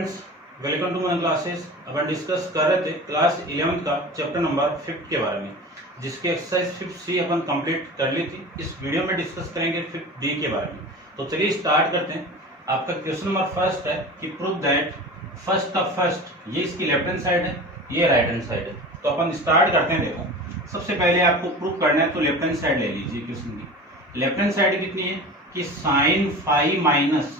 Friends, welcome to my classes. अपन discuss कर रहे थे क्लास 11 का चैप्टर नंबर 5 के बारे में, जिसकी एक्सरसाइज 5C अपन कंप्लीट कर ली थी। इस वीडियो में डिस्कस करेंगे 5D के बारे में। तो चलिए स्टार्ट करते हैं। आपका क्वेश्चन नंबर फर्स्ट है कि प्रूव दैट फर्स्ट का फर्स्ट, ये इसकी लेफ्ट हैंड साइड है, ये राइट हैंड साइड है। तो अपन स्टार्ट करते हैं। देखो, सबसे पहले आपको प्रूव करना है तो लेफ्ट हैंड साइड ले लीजिए क्वेश्चन की। लेफ्ट हैंड साइड कितनी है कि sine phi minus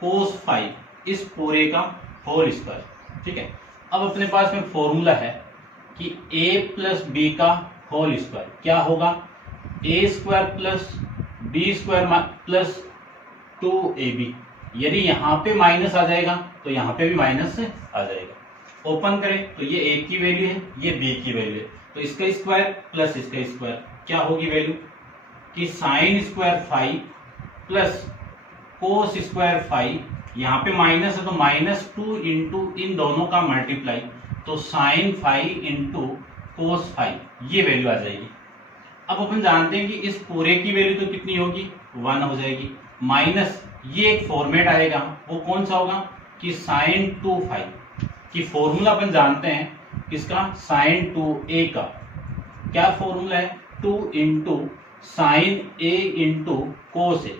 cos phi इस पूरे का होल स्क्वायर। ठीक है, अब अपने पास में फॉर्मूला है कि a प्लस बी का होल स्क्वायर क्या होगा, a square plus B square plus 2ab। यदि यहाँ पे माइनस आ जाएगा तो यहाँ पे भी माइनस आ जाएगा। ओपन करें तो ये a की वैल्यू है, ये b की वैल्यू है, तो इसका स्क्वायर प्लस इसका स्क्वायर क्या होगी वैल्यू कि sine square phi plus cos square phi. यहाँ पे माइनस है तो -2 इंटू इन दोनों का मल्टीप्लाई, तो sine phi into cos phi, ये वैल्यू आ जाएगी। अब अपन जानते हैं कि इस पूरे की वैल्यू तो कितनी होगी, 1 हो जाएगी, माइनस ये एक फॉर्मेट आएगा, वो कौन सा होगा कि साइन 2 फाई की फॉर्मूला अपन जानते हैं इसका साइन 2a का क्या फॉर्मूला है, 2 into sign a into cos a।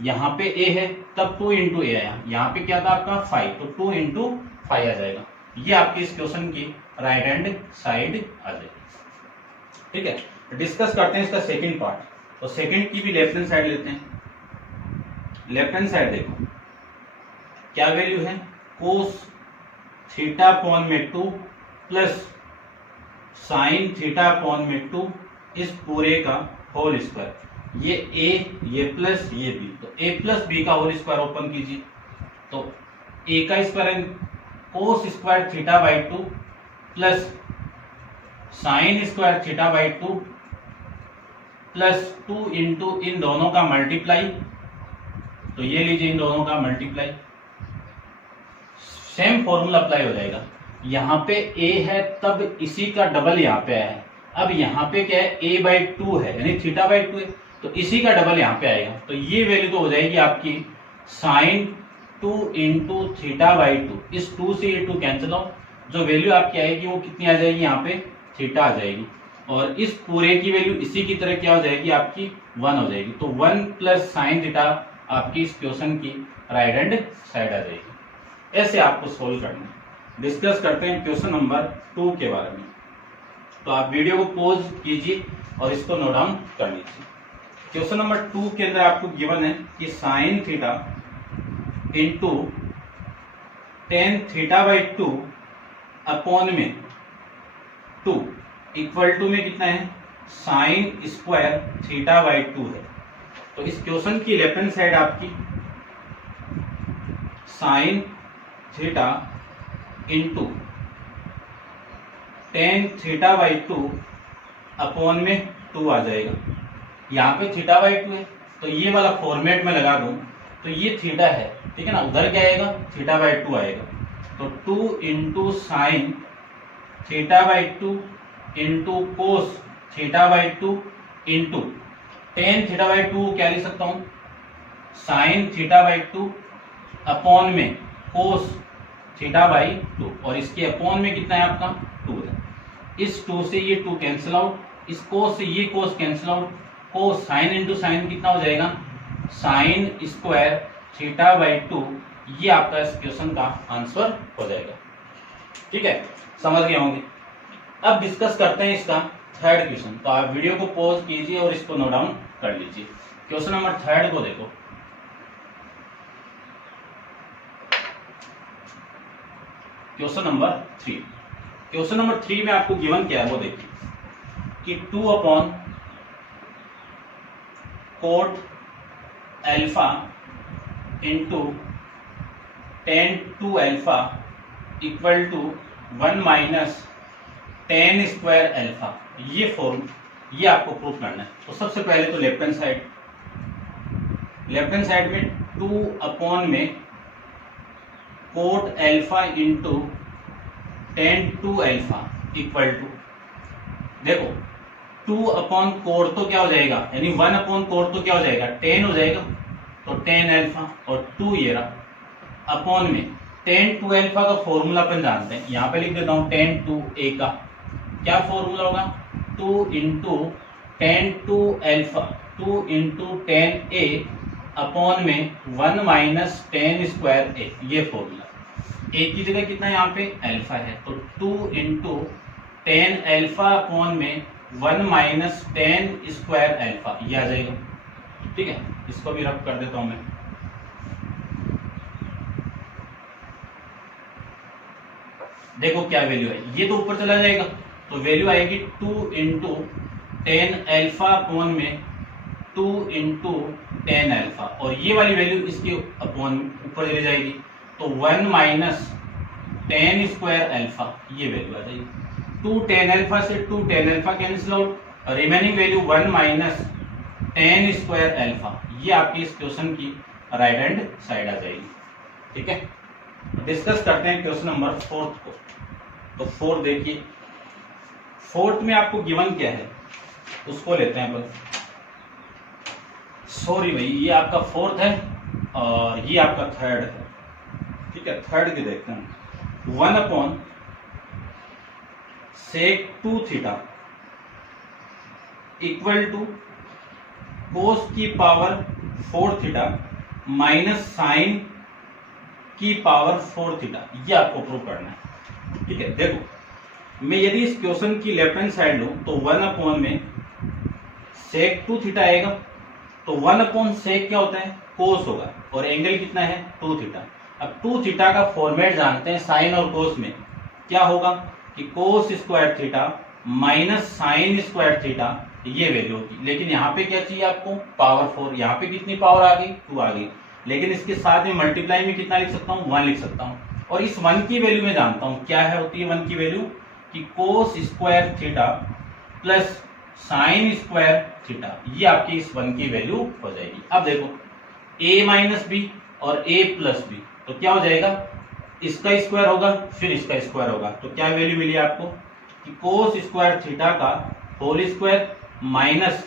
यहाँ पे a है तब 2 इंटू ए आया, यहाँ पे क्या था आपका 5, तो 2 इंटू 5 आ जाएगा। ये आपके इस क्वेश्चन की राइट हैंड साइड आ जाएगी। ठीक है, डिस्कस करते हैं इसका सेकंड पार्ट। तो सेकंड की भी लेफ्ट हैंड साइड लेते हैं। लेफ्ट हैंड साइड देखो क्या वैल्यू है, कोस थीटा अपॉन में 2 प्लस साइन थीटा अपॉन में 2 इस पूरे का होल स्क्वायर। ये a, ये प्लस ये b, तो a प्लस बी का होल स्क्वायर ओपन कीजिए, तो a का स्क्वायर है cos square theta by 2 plus sine square theta by 2 plus 2 into इन दोनों का मल्टीप्लाई, तो ये लीजिए इन दोनों का मल्टीप्लाई, सेम फॉर्मूला अप्लाई हो जाएगा। यहाँ पे a है तब इसी का डबल यहाँ पे आया है। अब यहाँ पे क्या है, a बाई 2 है यानी थीटा बाई 2 है, तो इसी का डबल यहाँ पे आएगा, तो ये वैल्यू तो हो जाएगी आपकी साइन 2 इंटू थीटा बाई 2। इस 2 से ये 2 कैंसिल आउट, जो वैल्यू आपकी आएगी वो कितनी आ जाएगी, यहाँ पे थीटा आ जाएगी, और इस पूरे की वैल्यू इसी की तरह क्या हो जाएगी आपकी 1 हो जाएगी। तो 1 प्लस साइन थीटा आपकी इस क्वेश्चन की राइट हैंड साइड आ जाएगी। ऐसे आपको सोल्व करना है। डिस्कस करते हैं क्वेश्चन नंबर 2 के बारे में। तो आप वीडियो को पॉज कीजिए और इसको नोट डाउन कर लीजिए। क्वेश्चन नंबर 2 के अंदर आपको गिवन है कि sign theta into tan theta by 2 upon में 2 इक्वल टू में कितना है, साइन स्क्वायर थीटा बाई 2 है। तो इस क्वेश्चन की लेफ्ट हैंड साइड आपकी sign theta into tan theta by 2 upon में 2 आ जाएगा। यहाँ पे थीटा बाई 2 है तो ये वाला फॉर्मेट में लगा दूं तो ये थीटा है, ठीक है ना, उधर क्या आएगा थीटा बाई 2 आएगा, तो 2 into sine theta by 2 into cos theta by 2 into tan theta by 2 क्या लिख सकता हूँ, साइन थीटा बाई 2 अपॉन में कोस थीटा बाई 2, और इसके अपॉन में कितना है आपका 2 है। इस 2 से ये 2 कैंसिल आउट, इस कोस से ये कोस कैंसिल आउट, कोस साइन इंटू साइन कितना हो जाएगा, साइन स्क्वायर थीटा बाई 2। ये आपका इस क्वेश्चन का आंसर हो जाएगा। ठीक है, समझ गए होंगे। अब डिस्कस करते हैं इसका थर्ड क्वेश्चन। तो आप वीडियो को पॉज कीजिए और इसको नोट डाउन कर लीजिए। क्वेश्चन नंबर 3 को देखो। क्वेश्चन नंबर 3, क्वेश्चन नंबर 3 में आपको गिवन क्या है वो देखिए कि 2 upon cot alpha into tan two alpha equal to 1 minus tan square alpha. ये आपको प्रूफ करना है। तो सबसे पहले तो लेफ्ट हैंड साइड में 2 अपॉन में cot alpha into tan two alpha equal to, देखो 2 अपॉन कोट तो क्या हो जाएगा, यानी 1 अपॉन कोट तो क्या हो जाएगा 10 हो जाएगा, तो 10 अल्फा, और 2 ये रहा अपॉन में टेन टू एल्फा का फॉर्मूला अपन जानते हैं, यहाँ पे लिख देता हूँ टेन टू ए का क्या फॉर्मूला होगा, 2 into tan two alpha 2 into tan A upon में 1 माइनस टेन स्क्वायर ए, ये फॉर्मूला। ए की जगह कितना यहाँ पे अल्फा है, तो 2 इंटू टेन एल्फा अपॉन में 1 माइनस टेन स्क्वायर अल्फा, ये आ जाएगा। ठीक है, इसको भी रब कर देता हूं मैं। देखो क्या वैल्यू है, ये तो ऊपर चला जाएगा, तो वैल्यू आएगी 2 इंटू टेन एल्फा अपॉन में 2 इंटू टेन एल्फा, और ये वाली वैल्यू इसके अपॉन ऊपर चली जाएगी, तो 1 माइनस टेन स्क्वायर अल्फा, ये वैल्यू आ जाएगी। 2 टेन एल्फा से 2 tan alpha cancel out, remaining value 1 minus tan square alpha, ये आपकी इस क्वेश्चन की राइट हैंड साइड आ जाएगी। ठीक है, डिस्कस करते हैं क्वेश्चन नंबर 4 को। तो 4 देखिए, 4 में आपको गिवन क्या है उसको लेते हैं अपन। सॉरी भाई, ये आपका 4 है और ये आपका 3rd है। ठीक है, 3rd की देखते हैं। 1 upon sec 2 theta equal to cos की पावर 4 थीटा माइनस साइन की पावर 4 थीटा, ये आपको प्रूव करना है। ठीक है, देखो मैं यदि इस क्वेश्चन की लेफ्ट हैंड साइड लूं तो 1 अपॉन में सेक 2 थीटा आएगा, तो 1 अपॉन सेक क्या होता है, कोस होगा, और एंगल कितना है 2 थीटा। अब 2 थीटा का फॉर्मेट जानते हैं साइन और कोस में, क्या होगा कि cos square theta minus sine square theta, ये वैल्यू होगी। लेकिन यहाँ पे क्या चाहिए आपको, पावर 4, यहाँ पे कितनी पावर आ गई, 2 आ गई, लेकिन इसके साथ में मल्टीप्लाई में कितना लिख सकता हूँ, 1 लिख सकता हूँ। और इस 1 की वैल्यू में जानता हूँ क्या है, होती है 1 की वैल्यू कि cos square theta plus sine square theta, ये आपकी इस 1 की वैल्यू हो जाएगी। अब देखो a माइनस बी और a प्लस बी, तो क्या हो जाएगा, इसका स्क्वायर होगा फिर इसका स्क्वायर होगा, तो क्या वैल्यू मिली आपको कि कोस स्क्वायर थीटा का whole square minus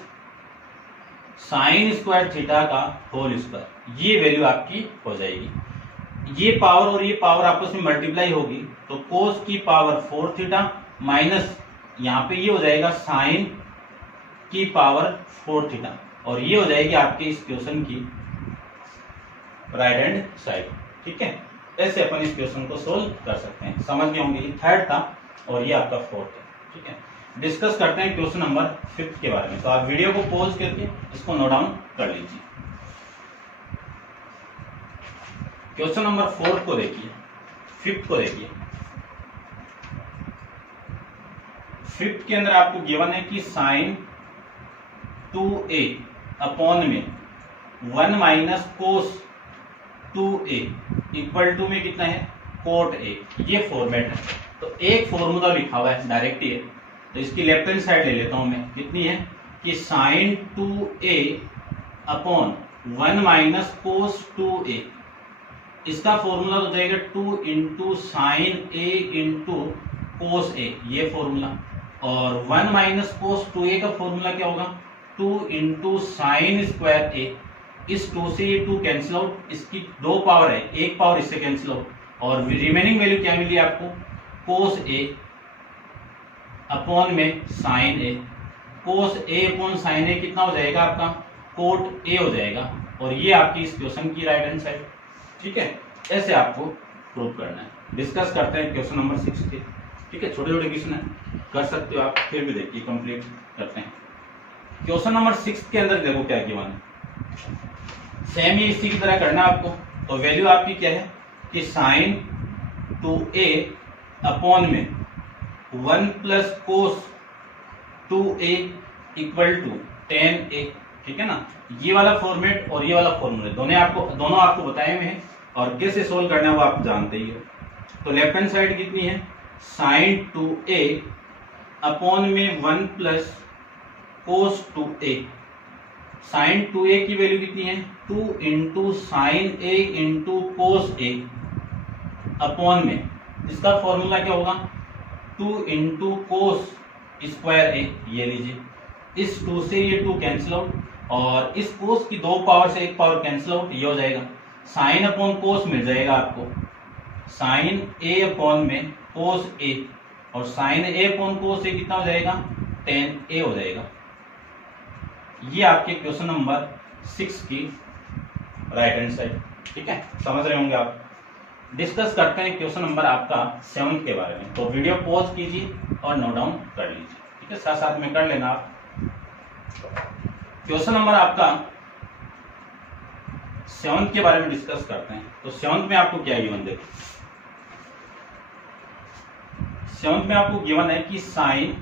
sine square theta का होल स्क्वायर, ये वैल्यू आपकी हो जाएगी। ये पावर और ये पावर आपस में मल्टीप्लाई होगी, तो कोस की पावर 4 थीटा माइनस यहाँ पे ये हो जाएगा साइन की पावर 4 थीटा, और ये हो जाएगी आपके इस क्वेश्चन की राइट हैंड साइड। ठीक है, ऐसे अपन इस क्वेश्चन को सोल्व कर सकते हैं। समझ गए होंगे, ये 3rd था और ये आपका 4th है। ठीक है, डिस्कस करते हैं क्वेश्चन नंबर 5 के बारे में। तो आप वीडियो को पॉज करके इसको नोट डाउन कर लीजिए। क्वेश्चन नंबर 4 को देखिए, 5th को देखिए। 5th के अंदर आपको गिवन है कि साइन 2a अपॉन में 1 minus cos 2a equal to में कितना है, कोट a, ये फॉर्मेट है। तो एक फॉर्मूला लिखा हुआ है डायरेक्ट ये, तो इसकी लेफ्ट हैंड साइड ले लेता हूं मैं, कितनी है कि साइन 2a अपॉन 1 माइनस कोस 2a, इसका फॉर्मूला हो जाएगा 2 into sign a into cos a, ये फॉर्मूला। और 1 माइनस कोस 2a का फॉर्मूला क्या होगा, 2 इंटू साइन स्क्वायर a, इस 2 से ये 2 कैंसिल आउट, इसकी 2 पावर है, एक पावर इससे कैंसिल आउट, और रिमेनिंग वैल्यू क्या मिली आपको, कोस a अपॉन में sine a, cos a upon sine a कितना हो जाएगा आपका, कोट a हो जाएगा, और ये आपकी इस क्वेश्चन की राइट हैंड साइड। ठीक है, ऐसे आपको प्रूव करना है। डिस्कस करते हैं क्वेश्चन नंबर 6 के। ठीक है, छोटे छोटे क्वेश्चन है, कर सकते हो आप, फिर भी देखिए कंप्लीट करते हैं। क्वेश्चन नंबर 6 के अंदर देखो क्या गिवन है, सेम ही इसी की तरह करना आपको। तो वैल्यू आपकी क्या है कि साइन 2a अपॉन में 1 plus cos 2a equal to 10a। ठीक है ना, ये वाला फॉर्मेट और ये वाला फॉर्मूला दोनों आपको बताए हुए हैं, और कैसे सोल्व करना है वो आप जानते ही हो। तो लेफ्ट हैंड साइड कितनी है, साइन 2a अपॉन में 1 plus cos 2a, sign 2a की वैल्यू कितनी है, 2 into sign a into cos a upon में, इसका फॉर्मूला क्या होगा, 2 इंटू कोस स्क्वायर a, ये लीजिए। इस 2 से ये 2 कैंसिल आउट, और इस कोस की 2 पावर से 1 पावर कैंसिल आउट, ये हो जाएगा साइन अपॉन कोस मिल जाएगा आपको, साइन ए अपॉन में कोस ए, और साइन ए अपॉन कोस ए कितना हो जाएगा, टेन ए हो जाएगा। ये आपके क्वेश्चन नंबर 6 की राइट हैंड साइड। ठीक है, समझ रहे होंगे आप। डिस्कस करते हैं क्वेश्चन नंबर आपका 7 के बारे में। तो वीडियो पॉज कीजिए और नोट डाउन कर लीजिए। ठीक है, साथ साथ में कर लेना आप। क्वेश्चन नंबर आपका 7 के बारे में डिस्कस करते हैं। तो 7 में आपको क्या गिवन, देखो 7 में आपको गिवन है कि साइन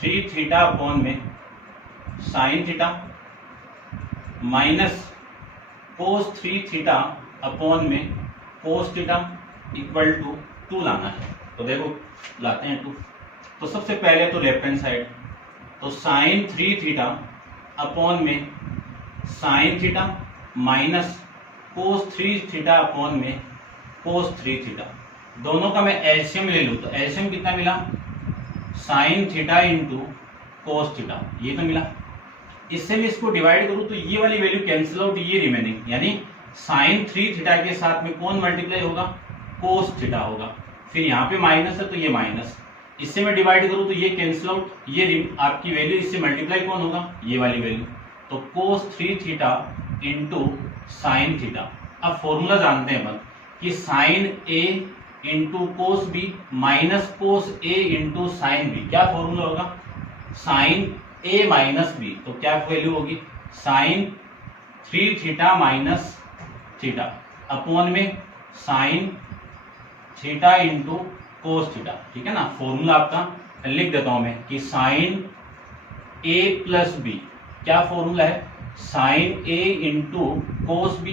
3 थीटा अपॉन में sine theta minus cos 3 theta upon में कोस थीटा इक्वल टू 2 लाना है। तो देखो लाते हैं 2। तो सबसे पहले तो लेफ्ट हैंड साइड, तो साइन 3 थीटा अपॉन में sine theta minus cos 3 theta upon में कोस 3 थीटा, दोनों का मैं एलसीएम ले लूँ तो एलसीएम कितना मिला, sign theta into cos theta, ये तो मिला। इससे भी इसको डिवाइड करूँ तो ये वाली वैल्यू कैंसिल आउट, ये रिमेनिंग, यानी साइन 3 थीटा के साथ में कौन मल्टीप्लाई होगा, कोस थीटा होगा। फिर यहाँ पे माइनस है तो ये माइनस, इससे मैं डिवाइड करूँ तो ये कैंसिल आउट, ये आपकी वैल्यू इससे मल्टीप्लाई कौन होगा, ये वाली वैल्यू। तो cos 3 theta into sine theta. अब फॉर्मूला जानते हैं अपन कि sine A into cos B minus cos A into sine B, क्या फॉर्मूला होगा, साइन ए माइनस बी। तो क्या वैल्यू होगी, sine 3 theta minus theta upon में sine theta into cos theta. ठीक है ना, फॉर्मूला आपका लिख देता हूं मैं कि साइन ए प्लस बी, क्या फॉर्मूला है, sine A into cos B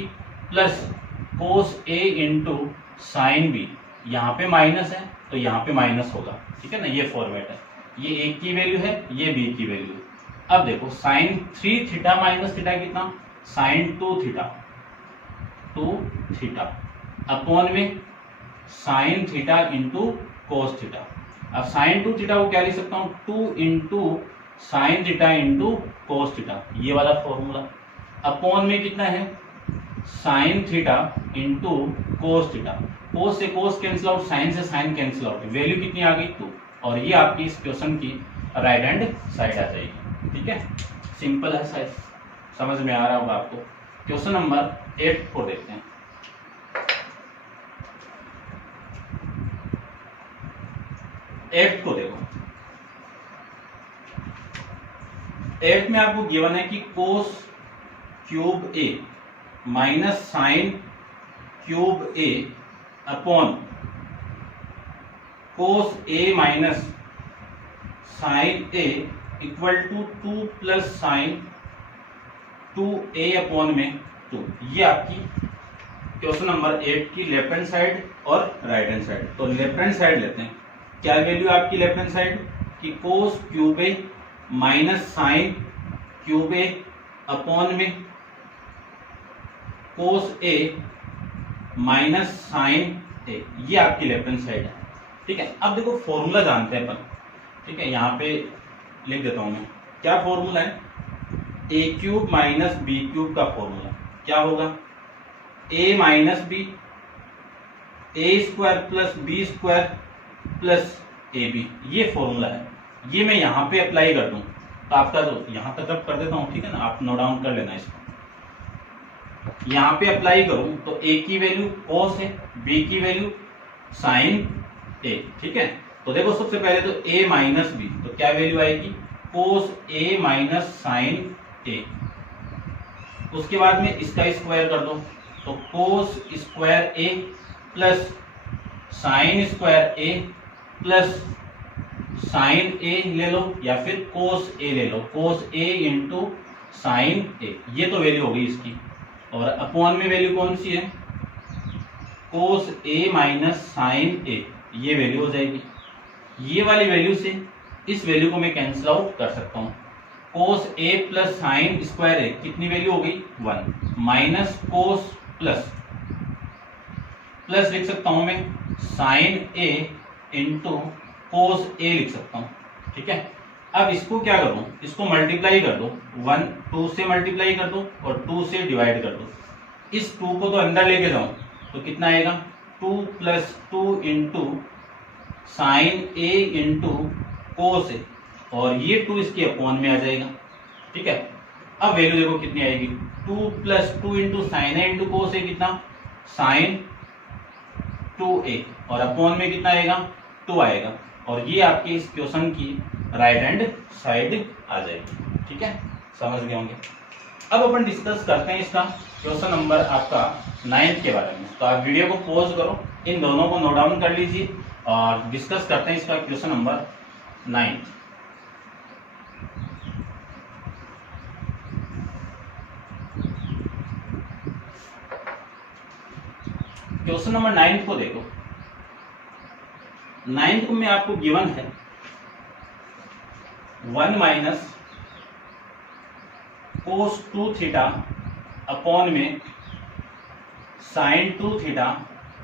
plus cos A into sine B. यहाँ पे माइनस है तो यहाँ पे माइनस होगा। ठीक है ना, ये फॉर्मेट है, ये ए की वैल्यू है, ये बी की वैल्यू है। अब देखो साइन 3 थीटा माइनस थीटा कितना, साइन 2 थीटा अपॉन में sine theta into cos theta. अब साइन 2 थीटा को क्या लिख सकता हूँ, 2 into sine theta into cos theta, ये वाला फॉर्मूला। अपॉन में कितना है, sine theta into cos theta, cos से कोस कैंसिल आउट, साइन से साइन कैंसिल आउट, वैल्यू कितनी आ गई 2, और ये आपकी इस क्वेश्चन की राइट हैंड साइड आ जाएगी। ठीक है, सिंपल है, शायद समझ में आ रहा होगा आपको। क्वेश्चन नंबर 8 को देखते हैं। एट को देखो, 8 में आपको गिवन है कि cos cube A minus sine cube A upon cos A minus sine A equal to 2 plus sine 2a upon में 2। ये आपकी क्वेश्चन नंबर 8 की लेफ्ट हैंड साइड और राइट हैंड साइड। तो लेफ्ट हैंड साइड लेते हैं, क्या वैल्यू आपकी लेफ्ट हैंड साइड कि cos cube A minus sine cube A upon में cos A minus sine A, ये आपकी लेफ्ट हैंड साइड है। ठीक है, अब देखो फॉर्मूला जानते हैं अपन। ठीक है, यहाँ पे लिख देता हूं मैं, क्या फॉर्मूला है, A cube minus B cube का फॉर्मूला क्या होगा, A minus B, A square plus B square plus A B, ये फॉर्मूला है। ये मैं यहाँ पे अप्लाई कर दूं तो आपका तो यहाँ तक अब कर देता हूँ। ठीक है ना, आप नोट डाउन कर लेना इसको। यहाँ पे अप्लाई करूं तो ए की वैल्यू कोस है, बी की वैल्यू साइन ए। ठीक है, तो देखो सबसे पहले तो ए माइनस बी, तो क्या वैल्यू आएगी, कोस ए माइनस साइन ए। उसके बाद में इसका स्क्वायर कर दो तो कोस स्क्वायर ए प्लस साइन स्क्वायर ए प्लस साइन ए ले लो या फिर कोस ए ले लो, कोस ए इंटू साइन ए, ये तो वैल्यू होगी इसकी। और अपॉन में वैल्यू कौन सी है, कोस ए माइनस साइन ए, ये वैल्यू हो जाएगी। ये वाली वैल्यू से इस वैल्यू को मैं कैंसिल आउट कर सकता हूँ। कोस ए प्लस साइन स्क्वायर ए, कितनी वैल्यू हो गई 1, माइनस कोस प्लस लिख सकता हूं मैं साइन ए इंटू कोस ए लिख सकता हूं। ठीक है, अब इसको क्या करूं, इसको मल्टीप्लाई कर दो, 1 2 से मल्टीप्लाई कर दो और 2 से डिवाइड कर दो। इस 2 को तो अंदर लेके जाऊं तो कितना आएगा 2 plus 2 into sine A into cos ए, और ये 2 इसके अपॉन में आ जाएगा। ठीक है, अब वैल्यू देखो कितनी आएगी, 2 plus 2 into sine A into cos ए कितना, साइन 2a, और अपॉन में कितना आएगा, 2 आएगा, और ये आपके इस क्वेश्चन की राइट हैंड साइड आ जाएगी। ठीक है, समझ गए होंगे। अब अपन डिस्कस करते हैं इसका क्वेश्चन नंबर आपका 9 के बारे में। तो आप वीडियो को पॉज करो, इन दोनों को नोट डाउन कर लीजिए और डिस्कस करते हैं इसका क्वेश्चन नंबर 9। क्वेश्चन नंबर 9 को देखो। 9 में आपको गिवन है 1 माइनस कोस 2 थीटा अपॉन में sine 2 theta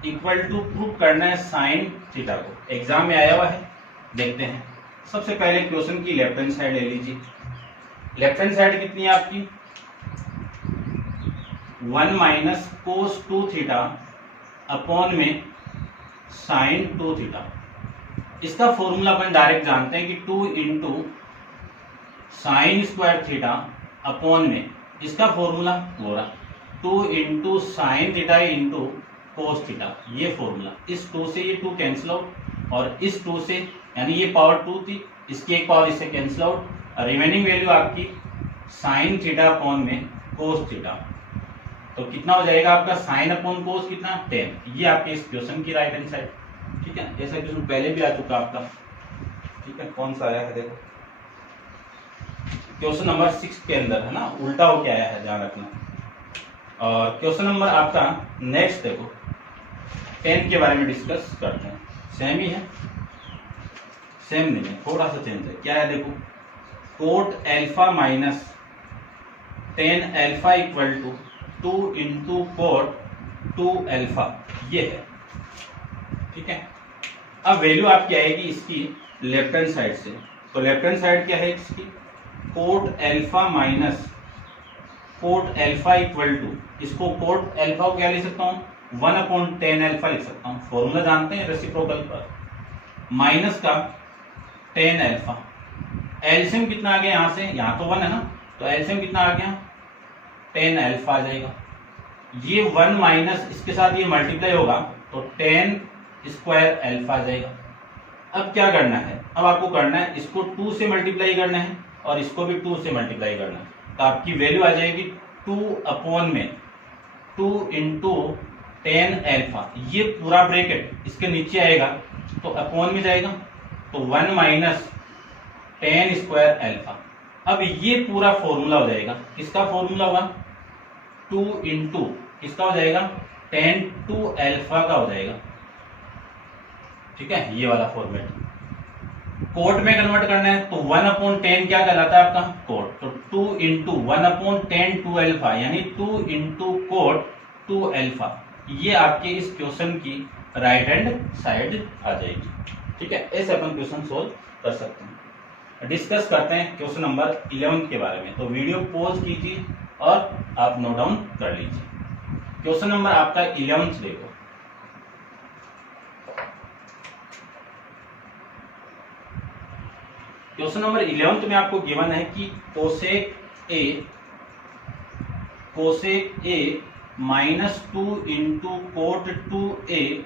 equal to proof करना है साइन थीटा को। एग्जाम में आया हुआ है, देखते हैं। सबसे पहले क्वेश्चन की लेफ्ट हैंड साइड ले लीजिए। लेफ्ट हैंड साइड कितनी है आपकी, 1 माइनस कोस 2 थीटा अपॉन में साइन 2 थीटा। इसका फॉर्मूला अपन डायरेक्ट जानते हैं कि 2 into sign square theta upon में, इसका फॉर्मूला हो रहा 2 into sine theta into cos theta, ये फॉर्मूला। इस 2 से ये 2 कैंसिल आउट, और इस 2 से, यानी ये पावर 2 थी, इसकी एक पावर इससे कैंसिल आउट, रिमेनिंग वैल्यू आपकी साइन थीटा अपॉन में कोस थीटा। तो कितना हो जाएगा आपका, साइन अपॉन कोस कितना, 10। ये आपके इस क्वेश्चन की राइट हैंड साइड। ठीक है, ऐसा क्वेश्चन पहले भी आ चुका आपका। ठीक है, कौन सा आया है देखो, क्वेश्चन नंबर 6 के अंदर है ना, उल्टा होके आया है, ध्यान रखना। और क्वेश्चन नंबर आपका नेक्स्ट देखो, 10 के बारे में डिस्कस करते हैं। सेम ही है, सेम नहीं है, थोड़ा सा चेंज है। क्या है देखो, cot alpha minus 10 alpha equal to 2 into cot 2 alpha, ये है। ठीक है, अब वैल्यू आपकी आएगी इसकी लेफ्ट हैंड साइड से। तो लेफ्ट हैंड साइड क्या है इसकी, cot alpha minus cot alpha equal to, इसको कोट एल्फा को क्या लिख सकता हूँ, 1/10 एल्फा लिख सकता हूँ। फॉर्मूला जानते हैं रेसिप्रोकल पर, माइनस का 10 एल्फा। एलसीएम कितना आ गया यहाँ से, यहाँ तो 1 है ना, तो एलसीएम कितना आ गया, 10 एल्फा आ जाएगा। ये 1 माइनस इसके साथ ये मल्टीप्लाई होगा तो 10 स्क्वायर एल्फा आ जाएगा। अब क्या करना है, अब आपको करना है इसको 2 से मल्टीप्लाई करना है और इसको भी 2 से मल्टीप्लाई करना है। तो आपकी वैल्यू आ जाएगी 2 अपॉन में 2 इंटू 10 एल्फा। ये पूरा ब्रैकेट इसके नीचे आएगा तो अपॉन में जाएगा, तो 1 माइनस 10 स्क्वायर एल्फा। अब ये पूरा फॉर्मूला हो जाएगा, किसका फॉर्मूला होगा, 2 इंटू किसका हो जाएगा, 10 टू एल्फा का हो जाएगा। ठीक है, ये वाला फॉर्मेट। कोट में कन्वर्ट करना है तो 1/10 क्या कहलाता है आपका, कोट। तो 2 इंटू 1/10 2 एल्फा, यानी 2 इंटू कोट 2 एल्फा। ये आपके इस क्वेश्चन की राइट हैंड साइड आ जाएगी। ठीक है, ऐसे अपन क्वेश्चन सोल्व कर सकते हैं। डिस्कस करते हैं क्वेश्चन नंबर 11 के बारे में। तो वीडियो पॉज कीजिए और आप नोट डाउन कर लीजिए। क्वेश्चन नंबर आपका 11 देखो। क्वेश्चन नंबर 11 में आपको गिवन है कि cosec A minus 2 into cot 2a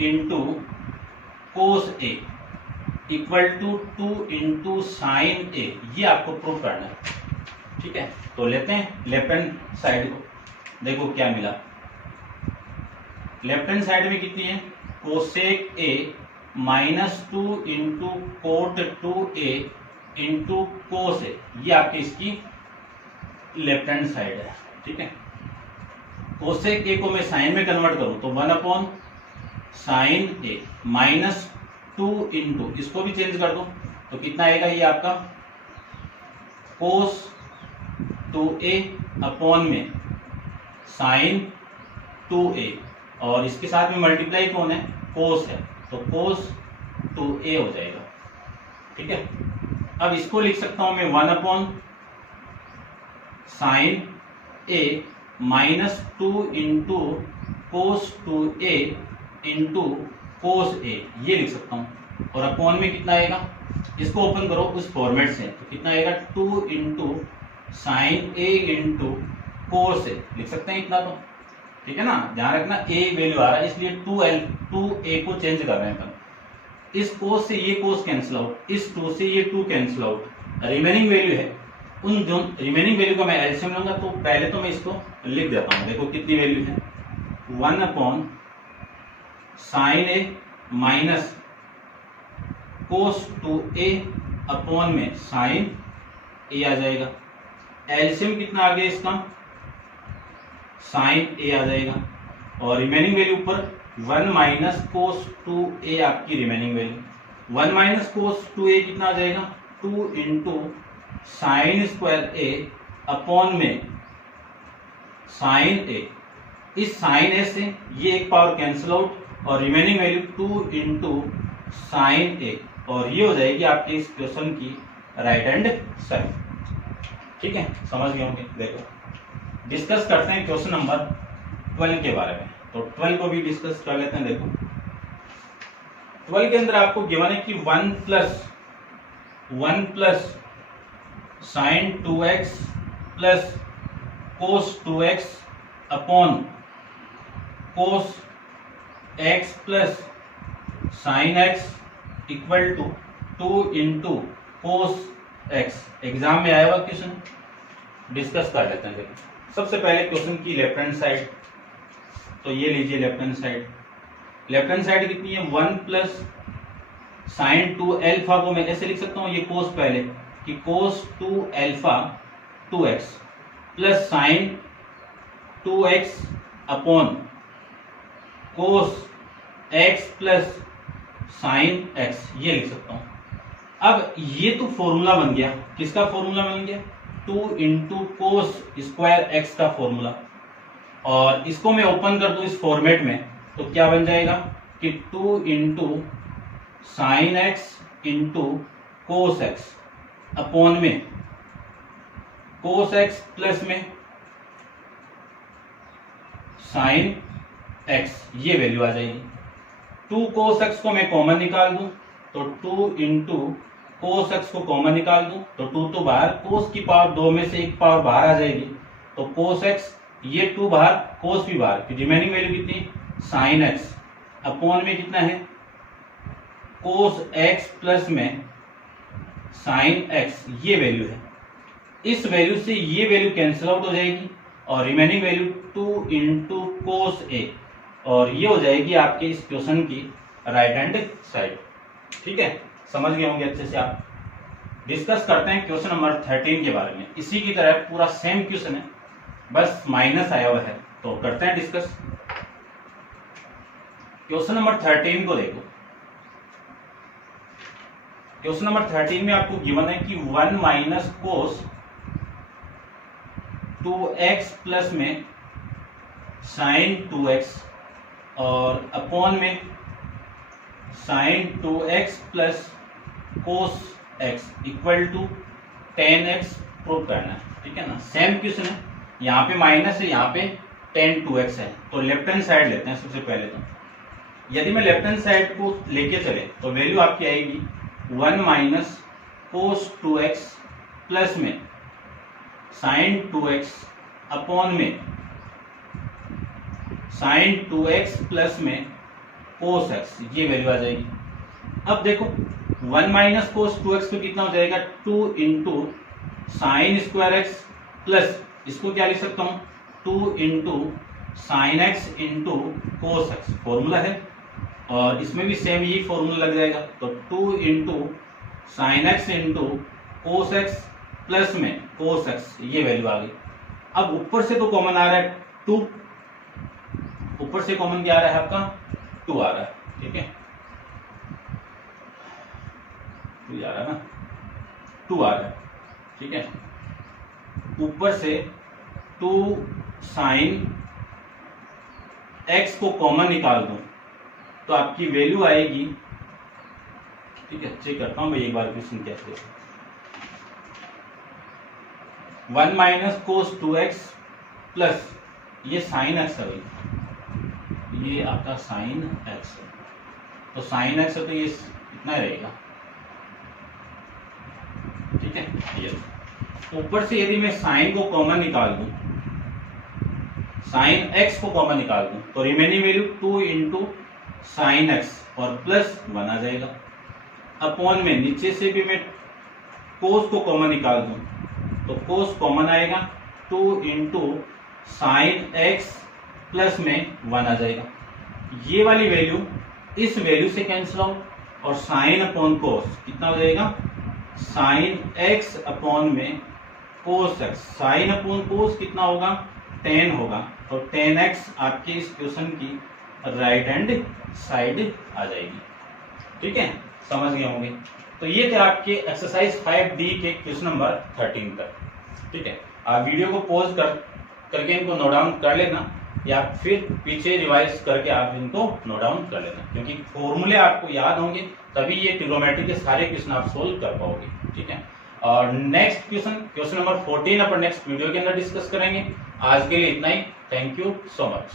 into cos A equal to 2 into sine A, ये आपको प्रूव करना है। ठीक है, तो लेते हैं लेफ्ट हैंड साइड को, देखो क्या मिला। लेफ्ट हैंड साइड में कितनी है, cosec A minus 2 into cot 2a into cos A, ये आपकी इसकी लेफ्ट हैंड साइड है। ठीक है, कोसेक ए को मैं साइन में कन्वर्ट करूं तो 1/साइन ए माइनस 2 इंटू, इसको भी चेंज कर दो तो कितना आएगा, ये आपका कोस 2a अपॉन में साइन 2a, और इसके साथ में मल्टीप्लाई कौन है, कोस है, तो कोस 2a हो जाएगा। ठीक है, अब इसको लिख सकता हूं मैं 1/साइन a minus 2 into cos 2a into cos a, ये लिख सकता हूँ। और अपॉन में कितना आएगा, इसको ओपन करो उस फॉर्मेट से, तो कितना आएगा 2 into sign a into cos a, लिख सकते हैं इतना तो, ठीक है ना। ध्यान रखना a वैल्यू आ रहा है, इसलिए 2a को चेंज कर रहे हैं अपन। इस कोस से ये कोस कैंसिल आउट, इस 2 से ये 2 कैंसिल आउट, रिमेनिंग वैल्यू है। उन जो रिमेनिंग वैल्यू का मैं एलसीएम लूंगा, तो पहले तो मैं इसको लिख देता हूँ। देखो कितनी वैल्यू है, 1 upon sine A minus cos 2a upon में साइन ए आ जाएगा। एलसीएम कितना आ गया इसका, साइन ए आ जाएगा। और रिमेनिंग वैल्यू ऊपर 1 माइनस कोस 2a आपकी रिमेनिंग वैल्यू। 1 माइनस कोस 2a कितना आ जाएगा, 2 इंटू साइन स्क्वायर ए अपॉन में साइन ए। इस साइन ए से ये एक पावर कैंसिल आउट, और रिमेनिंग वैल्यू 2 इंटू साइन ए, और ये हो जाएगी आपके इस क्वेश्चन की राइट हैंड साइड। ठीक है, समझ गए होंगे। देखो डिस्कस करते हैं क्वेश्चन नंबर 12 के बारे में। तो 12 को भी डिस्कस कर लेते हैं। देखो 12 के अंदर आपको गिवन है कि 1 plus sine 2x plus cos 2x upon cos x plus sine x equal to 2 into cos x। Exam में आया हुआ क्वेश्चन, डिस्कस कर लेते हैं। देखो सबसे पहले क्वेश्चन की लेफ्ट हैंड साइड, तो ये लीजिए left hand side. Left hand side कितनी है, 1 प्लस साइन 2 अल्फा को मैं ऐसे लिख सकता हूँ, ये कोस पहले कि कोस 2 alpha 2x plus sine 2x upon cos x plus sine x, ये लिख सकता हूं। अब ये तो फॉर्मूला बन गया, किसका फॉर्मूला बन गया, 2 इंटू कोस स्क्वायर x का फॉर्मूला। और इसको मैं ओपन कर दूं इस फॉर्मेट में, तो क्या बन जाएगा कि 2 into sign x into cos x upon में कोस x प्लस में साइन x, ये वैल्यू आ जाएगी। 2 कोस x को मैं कॉमन निकाल दूं, तो 2 इंटू कोस x को कॉमन निकाल दूं, तो 2 तो बाहर, कोस की पावर 2 में से एक पावर बाहर आ जाएगी, तो कोस x, ये 2 बाहर, कोस भी बाहर, रिमेनिंग वैल्यू कितनी, साइन x अपॉन में कितना है, कोस x प्लस में साइन x, ये वैल्यू है। इस वैल्यू से ये वैल्यू कैंसिल आउट हो जाएगी, और remaining value 2 into cos a, और ये हो जाएगी आपके इस क्वेश्चन की राइट हैंड साइड। ठीक है, समझ गए होंगे अच्छे से आप। डिस्कस करते हैं क्वेश्चन नंबर 13 के बारे में। इसी की तरह पूरा सेम क्वेश्चन है, बस माइनस आया हुआ है, तो करते हैं डिस्कस। क्वेश्चन नंबर 13 को देखो। क्वेश्चन नंबर 13 में आपको गिवन है कि 1 माइनस कोस 2x प्लस में साइन 2x और अपॉन में sine 2x plus cos x equal to 10x prove करना है। ठीक है ना, सेम क्वेश्चन है, यहाँ पे माइनस है, यहाँ पे tan 2x है। तो लेफ्ट हैंड साइड लेते हैं सबसे पहले। तो यदि मैं लेफ्ट हैंड साइड को लेके चले तो वैल्यू आपकी आएगी 1 माइनस कोस 2x प्लस में साइन 2x अपॉन में साइन 2x प्लस में कोस x, ये वैल्यू आ जाएगी। अब देखो 1 माइनस कोस 2x तो कितना हो जाएगा, 2 into sine square x plus, इसको क्या लिख सकता हूँ, 2 into sign x into cos x, formula है। और इसमें भी सेम यही फॉर्मूला लग जाएगा, तो 2 into sign x into cos x plus में कोस x, ये वैल्यू आ गई। अब ऊपर से तो कॉमन आ रहा है 2, ऊपर से कॉमन क्या आ रहा है आपका, 2 आ रहा है। ठीक है, 2 आ रहा है ना, 2 आ रहा है। ठीक है, ऊपर से 2 साइन x को कॉमन निकाल दूं तो आपकी वैल्यू आएगी। ठीक है, चेक करता हूं मैं एक बार क्वेश्चन कैसे। 1 माइनस कोस 2x प्लस ये साइन x है भाई, ये आपका साइन एक्स है, तो साइन एक्स है तो ये इतना रहेगा, ठीक है। ये ऊपर से यदि मैं साइन को कॉमन निकाल दूं, साइन एक्स को कॉमन निकाल दूं, तो remaining value 2 into sine x और प्लस 1 आ जाएगा। अपॉन में नीचे से भी मैं कोस को कॉमन निकाल दूं, तो कोस कॉमन आएगा, 2 इंटू साइन एक्स प्लस में 1 आ जाएगा। ये वाली वैल्यू इस वैल्यू से कैंसिल आउट, और साइन अपॉन कोस कितना हो जाएगा, साइन एक्स अपॉन में कोस एक्स, साइन अपॉन कोस कितना होगा, 10 होगा, और 10x आपके इस क्वेश्चन की राइट हैंड साइड आ जाएगी, ठीक है, समझ गए होंगे। तो ये थे आपके एक्सरसाइज 5D के क्वेश्चन नंबर 13 तक, ठीक है। आप वीडियो को पॉज करके इनको नोट डाउन कर लेना, या फिर पीछे रिवाइज करके आप इनको नोट डाउन कर लेना, क्योंकि फॉर्मूले आपको याद होंगे तभी ये ट्रिग्नोमेट्री के सारे क्वेश्चन आप सोल्व कर पाओगे, ठीक है। और नेक्स्ट क्वेश्चन नंबर 14 अपन नेक्स्ट वीडियो के अंदर डिस्कस करेंगे। आज के लिए इतना ही। Thank you so much.